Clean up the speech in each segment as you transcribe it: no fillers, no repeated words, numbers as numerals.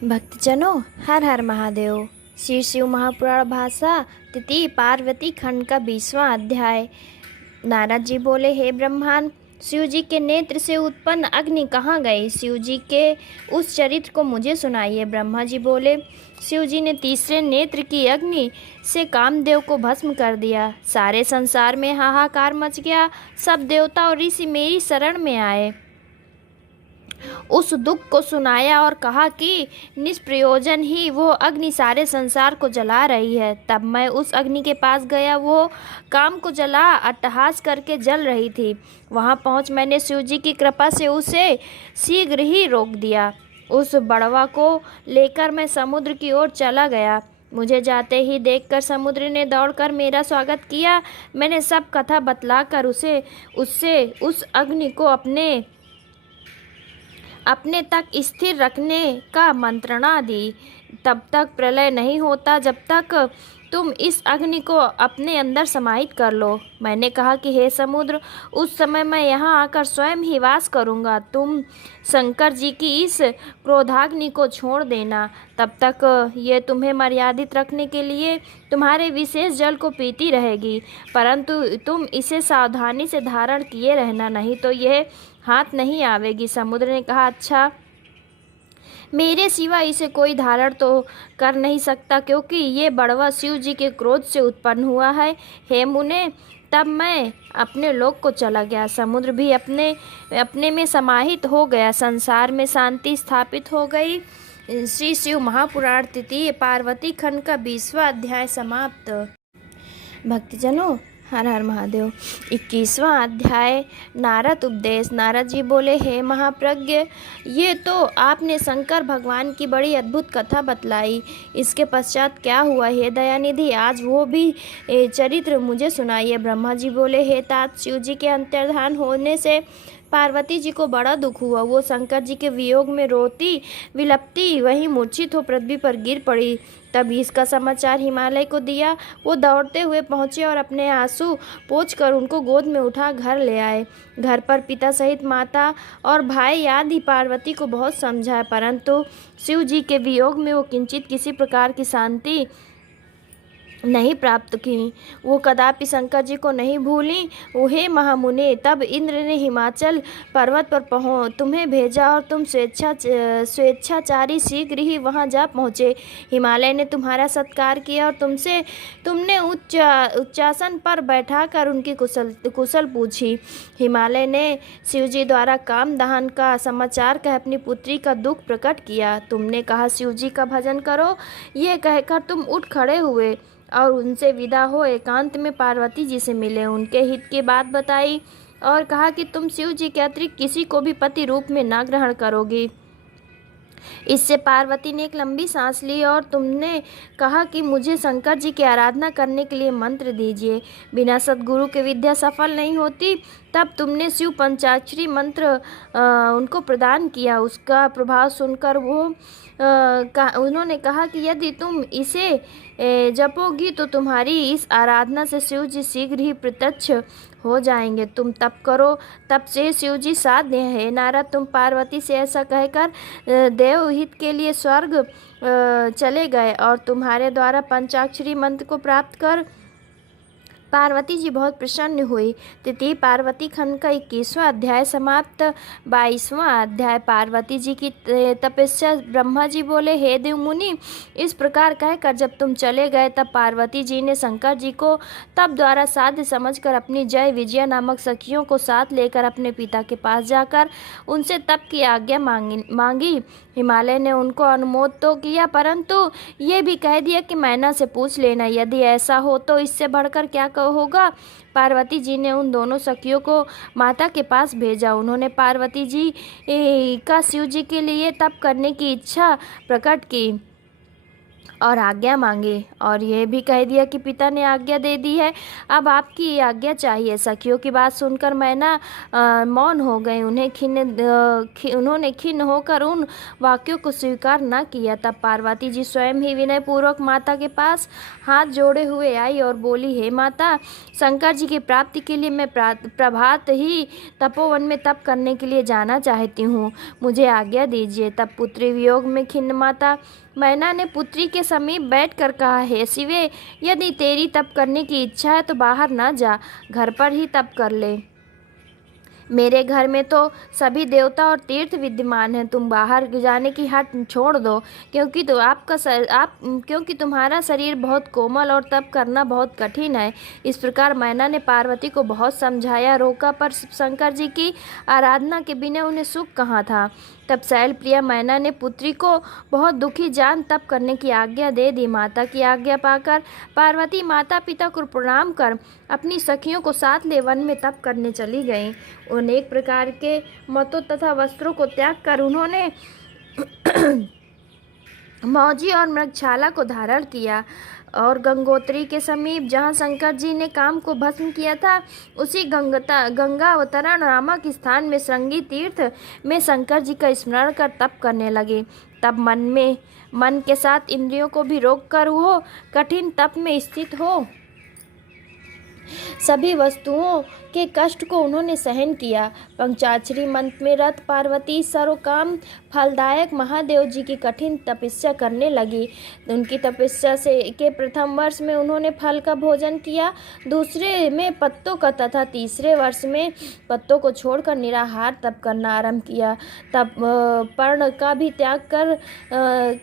भक्तजनों, हर हर महादेव। श्री शिव महापुराण भाषा तिथि पार्वती खंड का 20वां अध्याय। नारद जी बोले, हे ब्रह्मांड, शिव जी के नेत्र से उत्पन्न अग्नि कहाँ गई? शिव जी के उस चरित्र को मुझे सुनाइए। ब्रह्मा जी बोले, शिव जी ने तीसरे नेत्र की अग्नि से कामदेव को भस्म कर दिया। सारे संसार में हाहाकार मच गया। सब देवता और ऋषि मेरी शरण में आए, उस दुख को सुनाया और कहा कि निष्प्रयोजन ही वो अग्नि सारे संसार को जला रही है। तब मैं उस अग्नि के पास गया। वो काम को जला अट्टहास करके जल रही थी। वहां पहुंच मैंने शिव जी की कृपा से उसे शीघ्र ही रोक दिया। उस बड़वा को लेकर मैं समुद्र की ओर चला गया। मुझे जाते ही देखकर समुद्र ने दौड़कर मेरा स्वागत किया। मैंने सब कथा बतलाकर उससे उस अग्नि को अपने तक स्थिर रखने का मंत्रणा दी। तब तक प्रलय नहीं होता जब तक तुम इस अग्नि को अपने अंदर समाहित कर लो। मैंने कहा कि हे समुद्र, उस समय मैं यहाँ आकर स्वयं ही वास करूँगा। तुम शंकर जी की इस क्रोधाग्नि को छोड़ देना। तब तक ये तुम्हें मर्यादित रखने के लिए तुम्हारे विशेष जल को पीती रहेगी, परंतु तुम इसे सावधानी से धारण किए रहना, नहीं तो यह हाथ नहीं आवेगी। समुद्र ने कहा, अच्छा, मेरे सिवा इसे कोई धारण तो कर नहीं सकता, क्योंकि ये बड़वा शिव जी के क्रोध से उत्पन्न हुआ है। हे मुने, तब मैं अपने लोक को चला गया। समुद्र भी अपने में समाहित हो गया। संसार में शांति स्थापित हो गई। श्री शिव महापुराण तृतीय पार्वती खंड का 20वां अध्याय समाप्त। भक्तजनों, हर हर महादेव। 21वां अध्याय नारद उपदेश। नारद जी बोले, हे महाप्रज्ञ, ये तो आपने शंकर भगवान की बड़ी अद्भुत कथा बतलाई। इसके पश्चात क्या हुआ? हे दयानिधि, आज वो भी चरित्र मुझे सुनाइए। ब्रह्मा जी बोले, हे तात, शिव जी के अंतर्धान होने से पार्वती जी को बड़ा दुख हुआ। वो शंकर जी के वियोग में रोती विलपती वहीं मूर्छित हो पृथ्वी पर गिर पड़ी। तब इसका समाचार हिमालय को दिया। वो दौड़ते हुए पहुँचे और अपने आंसू पोंछकर उनको गोद में उठा घर ले आए। घर पर पिता सहित माता और भाई आदि पार्वती को बहुत समझाया, परंतु शिव जी के वियोग में वो किंचित किसी प्रकार की शांति नहीं प्राप्त की। वो कदापि शंकर जी को नहीं भूली। हे महामुने, तब इंद्र ने हिमाचल पर्वत पर तुम्हें भेजा और तुम स्वेच्छाचारी शीघ्र ही वहां जा पहुँचे। हिमालय ने तुम्हारा सत्कार किया और तुमने उच्चासन पर बैठाकर उनकी कुशल पूछी। हिमालय ने शिव जी द्वारा काम दहन का समाचार कह अपनी पुत्री का दुख प्रकट किया। तुमने कहा, शिव जी का भजन करो। ये कहकर तुम उठ खड़े हुए और उनसे विदा हो एकांत में पार्वती जी से मिले। उनके हित की बात बताई और कहा कि तुम शिव जी के अतिरिक्त किसी को भी पति रूप में न ग्रहण करोगी। इससे पार्वती ने एक लंबी सांस ली और तुमने कहा कि मुझे शंकर जी की आराधना करने के लिए मंत्र दीजिए। बिना सद्गुरु के विद्या सफल नहीं होती। तब तुमने शिव पंचाक्षरी मंत्र उनको प्रदान किया। उसका प्रभाव सुनकर उन्होंने कहा कि यदि तुम इसे जपोगी तो तुम्हारी इस आराधना से शिव जी शीघ्र ही प्रत्यक्ष हो जाएंगे। तुम तप करो, तब से शिव जी साध्य है। नारद, तुम पार्वती से ऐसा कहकर देवहित के लिए स्वर्ग चले गए और तुम्हारे द्वारा पंचाक्षरी मंत्र को प्राप्त कर पार्वती जी बहुत प्रसन्न हुई। तृतीय पार्वती खंड का 21वां अध्याय समाप्त। 22वां अध्याय पार्वती जी की तपस्या। ब्रह्मा जी बोले, हे देव मुनि, इस प्रकार कहकर जब तुम चले गए तब पार्वती जी ने शंकर जी को तप द्वारा साध्य समझकर अपनी जय विजया नामक सखियों को साथ लेकर अपने पिता के पास जाकर उनसे तप की आज्ञा मांगी। हिमालय ने उनको अनुमोद तो किया, परंतु ये भी कह दिया कि मैना से पूछ लेना, यदि ऐसा हो तो इससे बढ़कर क्या होगा। पार्वती जी ने उन दोनों सखियों को माता के पास भेजा। उन्होंने पार्वती जी का शिव जी के लिए तप करने की इच्छा प्रकट की और आज्ञा मांगी और यह भी कह दिया कि पिता ने आज्ञा दे दी है, अब आपकी आज्ञा चाहिए। सखियों की बात सुनकर मैना मौन हो गई। उन्होंने खिन्न होकर उन वाक्यों को स्वीकार न किया। तब पार्वती जी स्वयं ही विनय पूर्वक माता के पास हाथ जोड़े हुए आई और बोली, हे माता, शंकर जी की प्राप्ति के लिए मैं प्रभात ही तपोवन में तप करने के लिए जाना चाहती हूँ, मुझे आज्ञा दीजिए। तब पुत्री वियोग में खिन्न माता मैना ने पुत्री के समीप बैठकर कहा, हे शिवे, यदि तेरी तप करने की इच्छा है तो बाहर न जा, घर पर ही तप कर ले। मेरे घर में तो सभी देवता और तीर्थ विद्यमान हैं, तुम बाहर जाने की हट छोड़ दो, क्योंकि तुम्हारा शरीर बहुत कोमल और तप करना बहुत कठिन है। इस प्रकार मैना ने पार्वती को बहुत समझाया, रोका, पर शंकर जी की आराधना के बिना उन्हें सुख कहाँ था। तब शैलप्रिया मैना ने पुत्री को बहुत दुखी जान तप करने की आज्ञा दे दी। माता की आज्ञा पाकर पार्वती माता पिता को प्रणाम कर अपनी सखियों को साथ ले वन में तप करने चली गईं। अनेक प्रकार के मतों तथा वस्त्रों को त्याग कर उन्होंने मौजी और मृगछाला को धारण किया और गंगोत्री के समीप जहाँ शंकर जी ने काम को भस्म किया था, उसी गंगा अवतरण नामक स्थान में श्रृंगी तीर्थ में शंकर जी का स्मरण कर तप करने लगे। तब मन के साथ इंद्रियों को भी रोक कर वो कठिन तप में स्थित हो सभी वस्तुओं के कष्ट को उन्होंने सहन किया। पंचाक्षरी मंत्र में रत पार्वती सर्वकाम फलदायक महादेव जी की कठिन तपस्या करने लगी। उनकी तपस्या के प्रथम वर्ष में उन्होंने फल का भोजन किया, दूसरे में पत्तों का तथा तीसरे वर्ष में पत्तों को छोड़कर निराहार तप करना आरंभ किया। तब पर्ण का भी त्याग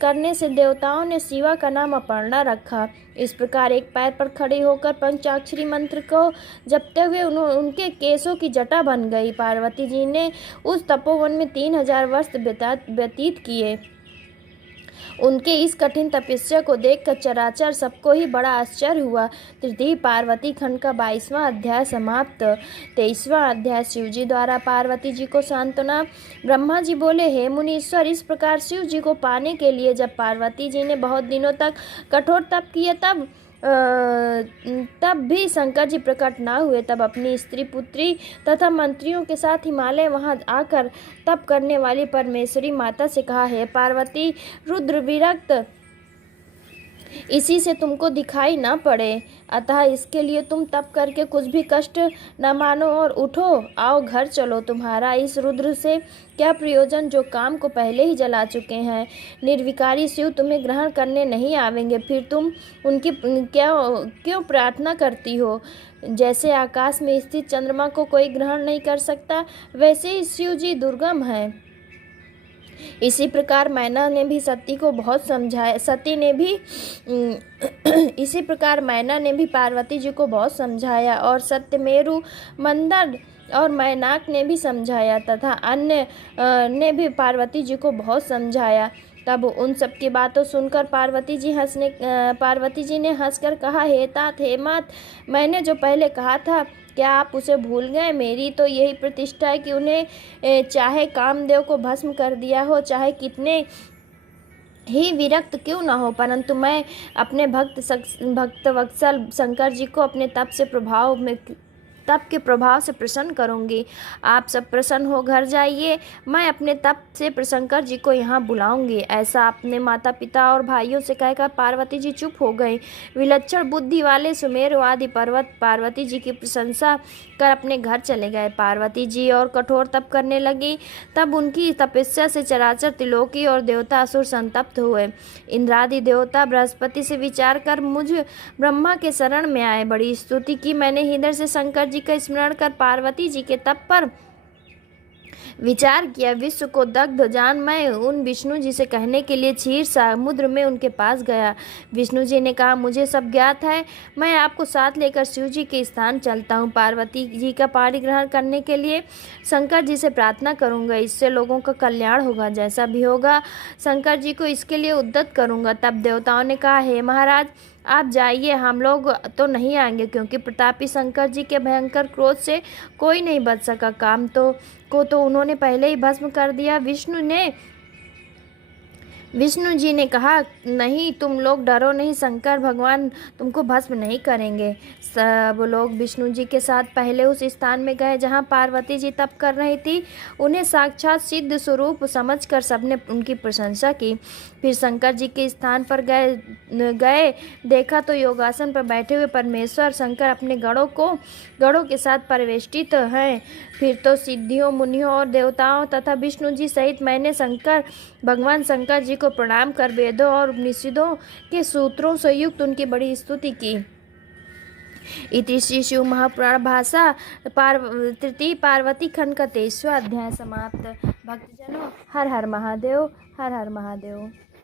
करने से देवताओं ने शिवा का नाम अपर्णा रखा। इस प्रकार एक पैर पर खड़े होकर पंचाक्षरी मंत्र को जपते हुए उनके केसों की जटा बन गई। पार्वती जी ने उस तपोवन में 3000 वर्ष व्यतीत किए। उनके इस कठिन तपस्या को देखकर चराचर सबको ही बड़ा आश्चर्य हुआ। तृतीय पार्वती खंड का 22वां अध्याय समाप्त। 23वां अध्याय शिवजी द्वारा पार्वती जी को सांत्वना। ब्रह्मा जी बोले, हे मुनीश्वर, इस प्रकार शिव जी को पाने के लिए जब पार्वती जी ने बहुत दिनों तक कठोर तप किया तब भी शंकर जी प्रकट न हुए। तब अपनी स्त्री पुत्री तथा मंत्रियों के साथ हिमालय वहां आकर तप करने वाली परमेश्वरी माता से कहा, हे पार्वती, रुद्र विरक्त इसी से तुमको दिखाई न पड़े, अतः इसके लिए तुम तप करके कुछ भी कष्ट न मानो और उठो, आओ घर चलो। तुम्हारा इस रुद्र से क्या प्रयोजन जो काम को पहले ही जला चुके हैं। निर्विकारी शिव तुम्हें ग्रहण करने नहीं आवेंगे, फिर तुम उनकी क्यों प्रार्थना करती हो। जैसे आकाश में स्थित चंद्रमा को कोई ग्रहण नहीं कर सकता, वैसे ही शिव जी दुर्गम है। इसी प्रकार मैना ने भी सती को बहुत समझाया। इसी प्रकार मैना ने भी पार्वती जी को बहुत समझाया और सत्यमेरु, मंदर और मैनाक ने भी समझाया तथा अन्य ने भी पार्वती जी को बहुत समझाया। तब उन सब की बातों सुनकर पार्वती जी ने हंसकर कहा, हे तात, हे मात, मैंने जो पहले कहा था क्या आप उसे भूल गए। मेरी तो यही प्रतिष्ठा है कि उन्हें चाहे कामदेव को भस्म कर दिया हो, चाहे कितने ही विरक्त क्यों न हो, परंतु मैं अपने भक्त वत्सल शंकर जी को अपने तप के प्रभाव से प्रसन्न करूंगी। आप सब प्रसन्न हो घर जाइए, मैं अपने तप से शंकर जी को यहाँ बुलाऊंगी। ऐसा अपने माता पिता और भाइयों से कहकर पार्वती जी चुप हो गई। विलक्षण बुद्धि वाले सुमेरु आदि पर्वत पार्वती जी की प्रशंसा कर अपने घर चले गए। पार्वती जी और कठोर तप करने लगी। तब उनकी तपस्या से चराचर त्रिलोकी और देवता असुर संतप्त हुए। इंद्रादि देवता बृहस्पति से विचार कर मुझ ब्रह्मा के शरण में आए। बड़ी स्तुति की मैंने हृदय से शंकर जी का स्मरण कर पार्वती जी के तप पर विचार किया। विश्व को दग्ध जान मैं उन विष्णु जी से कहने के लिए क्षीर समुद्र में उनके पास गया। विष्णु जी ने कहा, मुझे सब ज्ञात है, मैं आपको साथ लेकर शिव जी के स्थान चलता हूँ। पार्वती जी का पाणी ग्रहण करने के लिए शंकर जी से प्रार्थना करूँगा, इससे लोगों का कल्याण होगा। जैसा भी होगा शंकर जी को इसके लिए उद्यत करूँगा। तब देवताओं ने कहा, हे महाराज, आप जाइए, हम लोग तो नहीं आएंगे, क्योंकि प्रतापी शंकर जी के भयंकर क्रोध से कोई नहीं बच सका। काम को तो उन्होंने पहले ही भस्म कर दिया। विष्णु ने विष्णु जी ने कहा, नहीं, तुम लोग डरो नहीं, शंकर भगवान तुमको भस्म नहीं करेंगे। सब लोग विष्णु जी के साथ पहले उस स्थान में गए जहाँ पार्वती जी तप कर रही थी। उन्हें साक्षात सिद्ध स्वरूप समझकर सबने उनकी प्रशंसा की। फिर शंकर जी के स्थान पर गए देखा तो योगासन पर बैठे हुए परमेश्वर शंकर अपने गणों के साथ परिवेष्टित हैं। फिर तो सिद्धियों, मुनियों और देवताओं तथा विष्णु जी सहित मैंने भगवान शंकर जी को प्रणाम कर वेदों और उपनिषदों के सूत्रों से युक्त उनकी बड़ी स्तुति की। इति श्री शिव महापुराण भाषा तृतीय पार्वती खंड का 23वां अध्याय समाप्त। भक्तजनों, हर हर महादेव, हर हर महादेव।